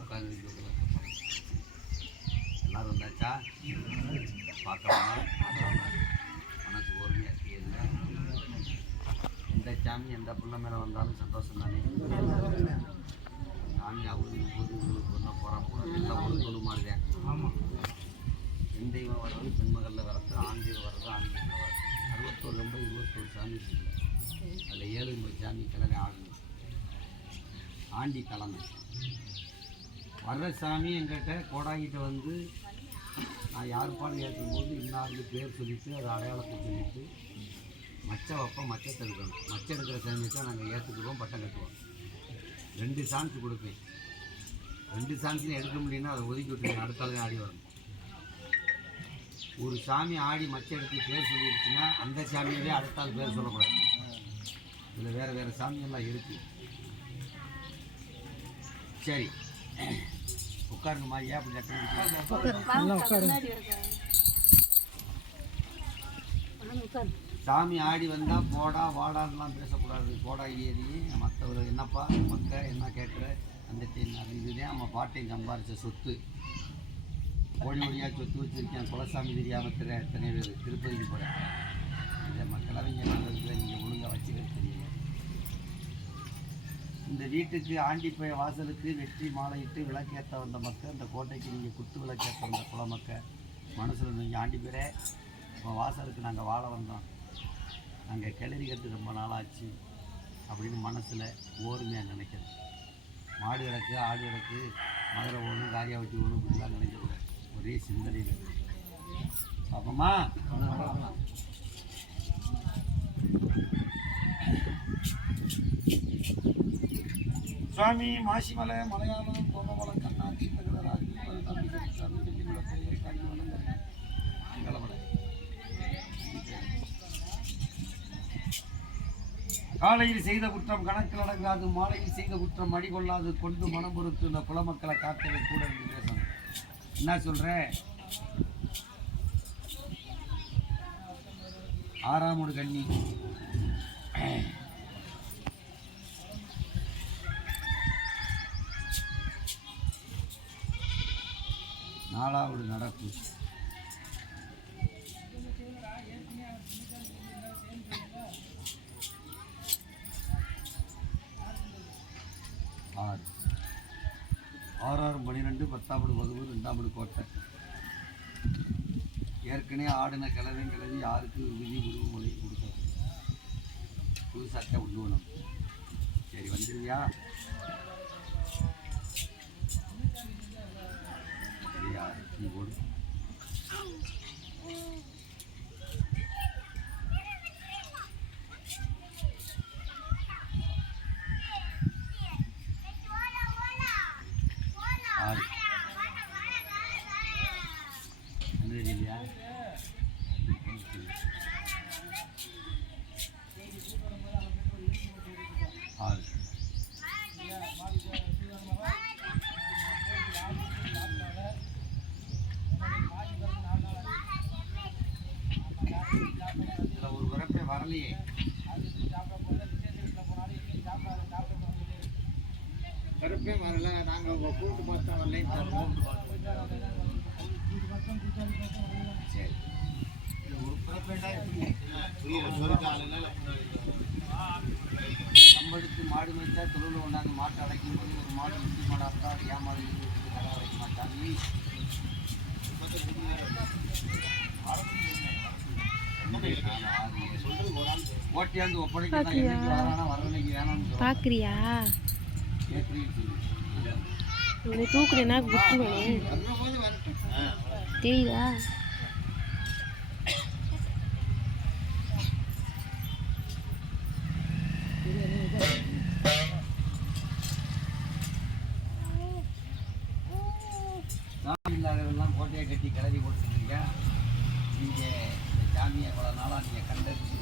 உட்காந்து எல்லாரும் வந்தாச்சா? பார்க்கலாமா? மனசு ஒருமையாக செய்யல. எந்த சாமி எந்த பிள்ளை மேலே வந்தாலும் சந்தோஷம் தானே. சாமி அவங்களுக்கு போது இவங்களுக்கு ஒன்றும் போகிறா போகிறது எல்லாம் ஒரு தொழு மாதிரிதான். ஆமாம், பெண் தெய்வம் வர்றது பெண்மகளில் வர்றது, ஆண் தெய்வம் வர்றது ஆண் தெய்வம் வர்றது. 61 ரொம்ப 21 சாமி இல்லை. அதில் 7 சாமி கிளறி ஆடணும். ஆண்டி கிளம்பு வர்ற சாமி எங்கிட்ட கோடாங்கிட்ட வந்து நான் யாருப்பான்னு ஏற்றும்போது இன்னாருக்கு பேர் சொல்லிவிட்டு அதை அடையாளத்தை சொல்லிவிட்டு மச்சை வைப்போம். மச்சத்தை எடுக்கணும். மச்சம் எடுக்கிற சாமியை தான் நாங்கள் ஏற்றுக்குவோம், பட்டம் கட்டுவோம். 2 சான்ஸ் கொடுப்பேன். 2 சான்ஸ்லையும் எடுக்க முடியும்னா அதை ஒதுக்கி விட்டுருங்க. அடுத்த ஆளுங்க ஆடி வரணும். ஒரு சாமி ஆடி மச்சம் எடுத்து பேர் சொல்லிடுச்சுன்னா அந்த சாமியவே அடுத்த ஆள் பேர் சொல்லக்கூடாது. இதில் வேறு வேறு சாமியெல்லாம் இருக்குது. சரி, உட்காருங்கம்மா. ஏன் அப்படி சாமி ஆடி வந்தால் போடா வாடான்லாம் பேசக்கூடாது. போடா ஏறி மற்றவர் என்னப்பா மக்க என்ன கேட்குற அந்த அது இதுதான் நம்ம பாட்டையும் சம்பாரித்த சொத்து. ஓடி ஓடியாக சொத்து வச்சுருக்கேன். குலசாமி தெரியாமல் எத்தனை பேர் திருப்பதிக்கு போகிறேன். இந்த மக்களவைங்க நல்லதுக்கு நீங்கள் ஒழுங்காக வச்சுக்கிறது தெரியல. இந்த வீட்டுக்கு ஆண்டிப்பய வாசலுக்கு வெற்றி மாலையிட்டு விளக்கேற்ற வந்த மக்கள், இந்த கோட்டைக்கு நீங்கள் குத்து விளக்கேற்ற வந்த குலமக்கள் மனசில் நீங்கள் ஆண்டிப்பேரே இப்போ வாசலுக்கு நாங்கள் வாழ வந்தோம், நாங்கள் கிளறி கட்டு ரொம்ப நாளாச்சு அப்படின்னு மனசில் ஓர்மையாக நினைக்கிறது. மாடு கிடக்கு ஆடு கிடக்கு மதுரை ஓடும் காரியா வச்சு ஓடும் இப்படிலாம் நினைக்கிறது. ஒரே சிந்தனையில் பாப்போமா? சுவாமி மாசிமலை மலையாளம் பொன்னமலம் கண்ணாத்தி தகராஜி காலையில் செய்த குற்றம் கணக்கில் அடங்காது, மாலையில் செய்த குற்றம் அடிகொள்ளாது, கொண்டு மனம் பொறுத்து இந்த குலமக்களை காத்தவை கூட என்று பேசணும். என்ன சொல்கிறேன்? 6ஆம் கன்னி நாலாவது நடப்பு. ஆறு 6 12 10வது வகுப்பு 2வது கோட்டை. ஏற்கனவே ஆடின கிளவி யாருக்கு விதி உருவமொழி கொடுத்தாரு. புது சட்டை உண்டுவணும். சரி, வந்துருவியா? சரியா? நீ போடு. ஆறு இல்லையா? ஆறு ஒரு வரப்பே வரலையே. வரப்பே வரல. நாங்கள் கூட்டு பார்த்தோம் வரலைன்னு. சரி, சம்படுத்து மாடு வச்சா தொழில் கொண்டாந்து மாட்டை அடைக்கும் போது ஒரு மாடு முட்டி மாடாக ஏமாடு கடை அடைக்க மாட்டாங்க. ஓட்டியாந்து ஒப்படைக்க வரானா வரலைக்கு வேணாம்னு பார்க்குறியா? தூக்குறேன்னா தெரியுதா? சாமி இல்லாதவெல்லாம் கோட்டையை கட்டி கிளறி போட்டுருக்கீங்க. நீங்கள் இந்த சாமியை பல நாளாக நீங்கள் கண்டறிஞ்சு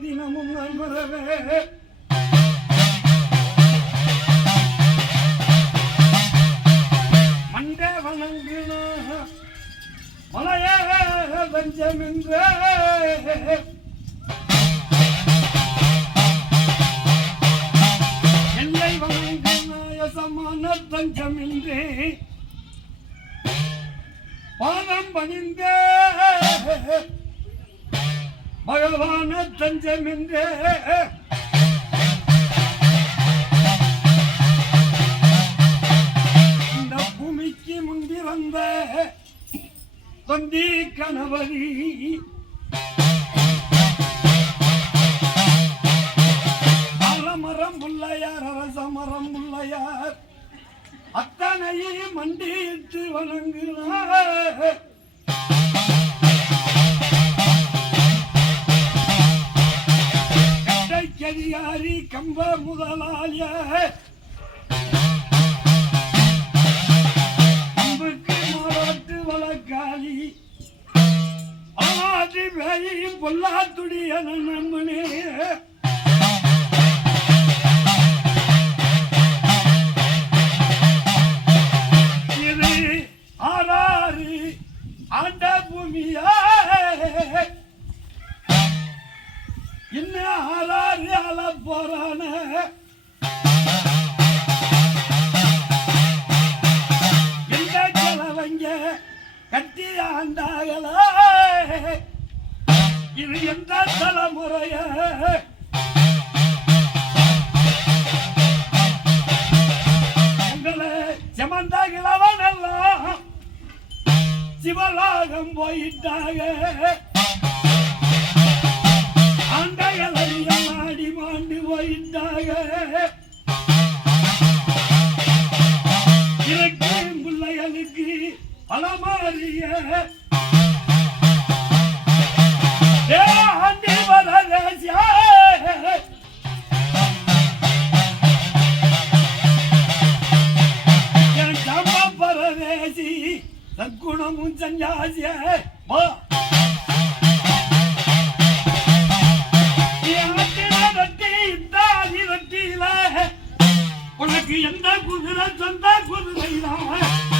தினமும் நான் வரவே மண்டே வணங்கின மலையே பஞ்சமென்றே எல்லை வணங்கினாய சமான தஞ்சமின்றே பாதம் பணிந்தே பகவான தஞ்சமென்றே இந்த பூமிக்கு முந்தி வந்த தொந்தி கணவரி ஆலமரம் புள்ளையார் அரசமரம் புள்ளையார் அத்தனையும் மண்டியிட்டு வணங்குகிறார் கதியாரி கம்ப முதலாய அம்புக்கு மாறாட்டு வழக்காளி ஆதி வேயும் பொல்லாத்துடைய நண்பனே இது ஆறாறு ஆண்ட பூமியா இன்னும் ஆறாறு ஆள போறான எந்த கிழவங்க கட்டி ஆண்டாகல இது எந்த தலைமுறைய உங்களை செமந்த கிழவனெல்லாம் சிவலாகம் போயிட்டாங்க ஆண்டையலையாடி மாண்டு போயிட்டாங்க இருக்கு பிள்ளைகளுக்கு பலமாறிய ஆண்டி வரதேசியா என் சம்ம பரதேசி சற்குணமும் சன்னியாசிய உனக்கு எந்த குதிரை சொந்த குதிரை தான்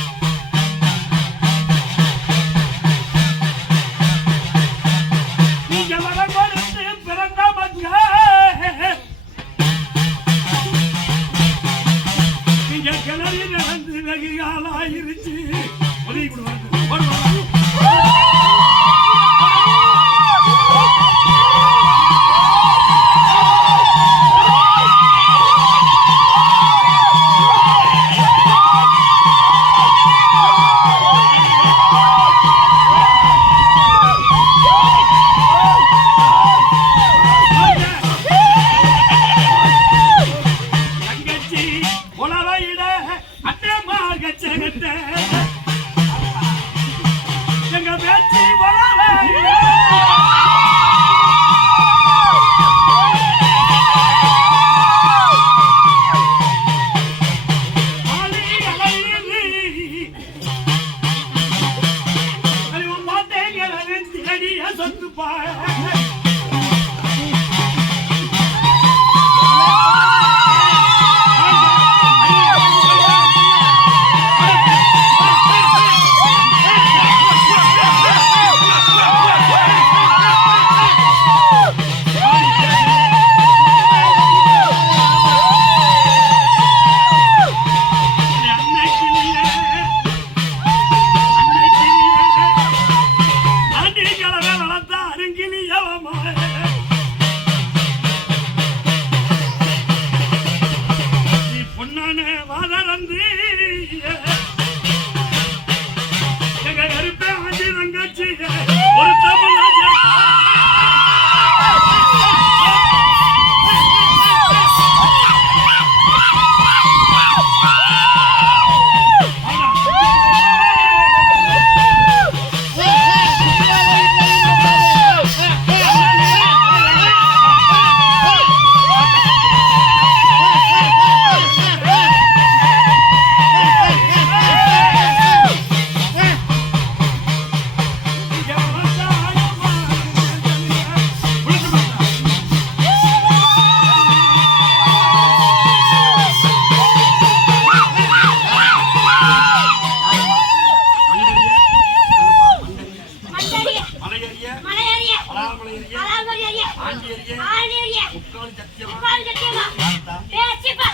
ஆண்டியரியே முக்கால் சத்தியமா முக்கால் சத்தியமா யார்த்தா? பேச்சிப்பா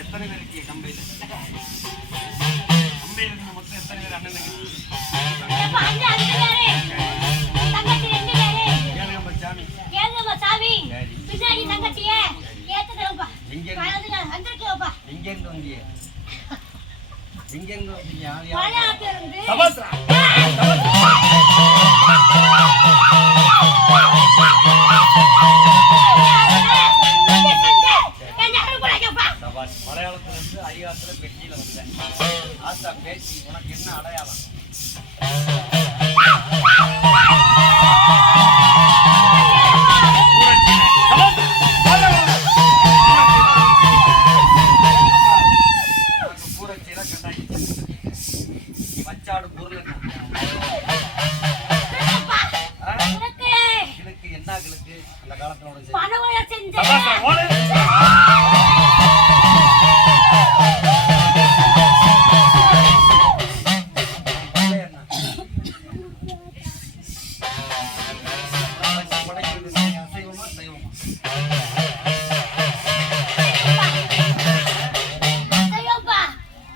எத்தனை பேர் இருக்கீங்க கம்பையில இருந்து மொத்தம் எத்தனை பேர் அண்ணன் தங்கச்சி? அப்பா அண்ணே 5 பேரு தங்கச்சி 2 பேரு ஏழுகம்ப சாமி ஏழுகம்ப சாமி சரி. பின்னாடி தங்கச்சியே ஏத்துறப்பா எங்க வலதுல வந்திருக்கேப்பா எங்க இருந்து வந்தீங்க எங்க இருந்து வந்தீங்க யார் யார் மலையாளத்துல இருந்து சபாஸ்ரா மலையாளத்துல இருந்து ஐயாத்துல பெட்டியில வந்தேன் ஆத்தா பேசி உனக்கு என்ன அடையாளம் பூரட்சியில கண்டாக்கி வச்சாடு பொருள் என்ன கிழக்கு என்ன கிழக்கு அந்த காலத்தோட சபாஸ்ரா ஓடு அசைவமா சைவமா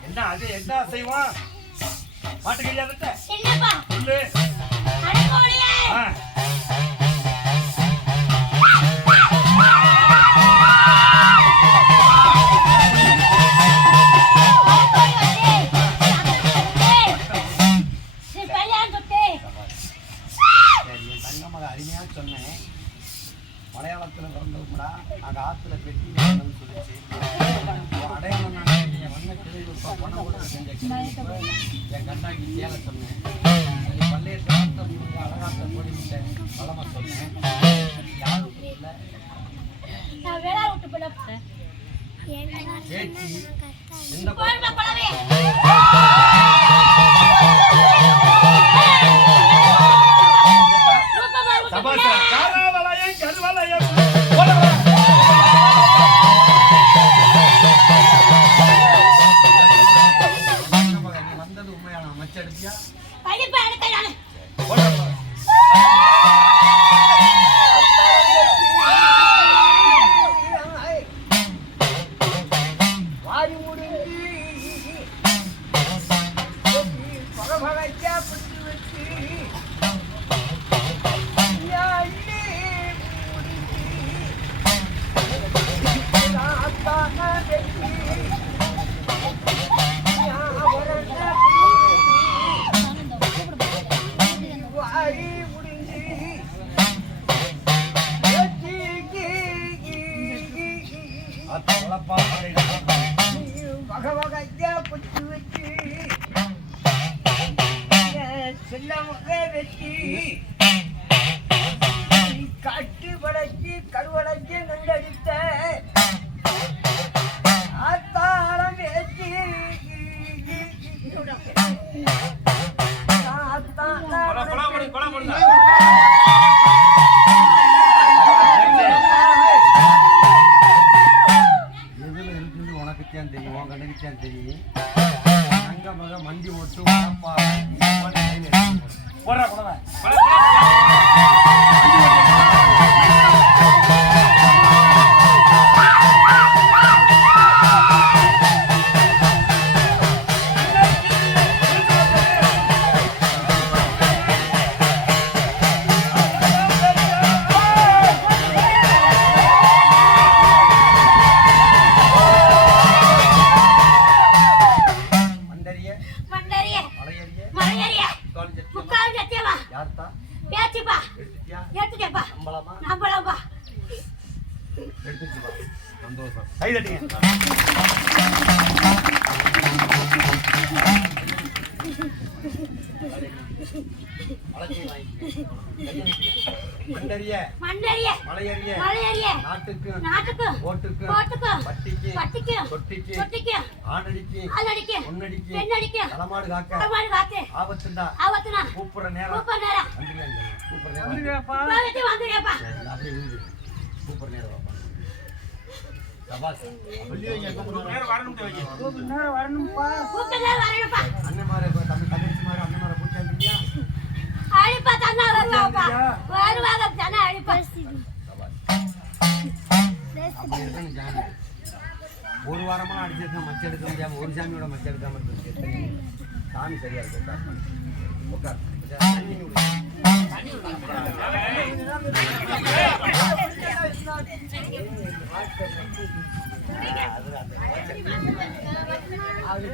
என்ன அது என்ன செய்வான் மாட்டு கையா தட்ட சொல்லு ஆ. சரி என் தங்க மக அருமையா சொன்னேன் மலையாளத்துல பிறந்தவங்கடா நாங்க ஆத்துல பெட்டி சொல்லிச்சு அடையாளம் நான் வண்ண கிழவி பணம் கொடுத்து செஞ்ச கிழவி என் கண்டாக்கி சேலை சொன்னேன் பள்ளியத்தை அழகாத்த போடி விட்டேன் பழமா சொன்னேன் யாரும் இல்லை பேச்சு எந்த சபாஸ்ரா காராவலயம் கருவலயம் நீ வந்தது உண்மையான மச்சடிச்சியா வாரி முடிஞ்சு பகவகையா பிடிச்சி வச்சு வாரி முடிஞ்சு வகவகையா பிடிச்சி வச்சு செல்லமுக வச்சு கட்டு படைச்சு கருவடைச்சு நண்டடித்த ஆத்தாரம் வச்சு எதுல இருக்குன்னு உனக்குத்தான் தெரியும் உன் கண்ணுக்குத்தான் தெரியும் தங்க மக மண்டி ஓட்டு உனப்பாக போடுறா புலவை மண்டரிய மலையறிய முக்கால் சத்தியமா யார்த்தா பேச்சுப்பா எடுத்துட்டியா எடுத்துட்டேப்பா நம்பலாமா நம்பலாம்ப்பா எடுத்துட்டு வா சந்தோஷம் கை தட்டுங்க அழைச்சி வாங்கி மண்டரிய மண்ணறிய மலையறிய மலையறிய நாட்டுக்கு நாட்டுக்கு ஓட்டுக்கு போட்டுக்கு பட்டிக்கு பட்டிக்கு தொட்டிக்கு தொட்டிக்கு ஆணடிக்கு ஆளடிக்கு பொன்னடிக்கு பெண்ணடிக்கு களமாடு காக்க கடமாடு காத்து ஆபத்துண்டா ஆவத்துனா கூப்பிடுற நேரம் கூப்ப நேரம் கூப்பிடுற நேரம் போகத்தி வந்துடுப்பா சரி, அப்படியே இருந்து. கூப்பிடுற நேரம் வாப்பா. சபாஷ். வரணும்ப்பா கூப்பிட்ட நேரம் வரணும்ப்பா அண்ணன்மாரை இப்ப தங்கச்சி மாதிரி அண்ணன்மாரை கூட்டியா அழிப்பா தன்னா வருவாங்கப்பா வருவாங்க தானே அழிப்பா அப்படி இருக்கணும் சாமி. ஒரு வாரமாக அடிச்சிருக்கேன், மச்சம் எடுக்க முடியாமல், ஒரு சாமியோட மச்சம் எடுக்காமல் இருக்கு. சாமி சரியா இருக்கு. உட்கார் அது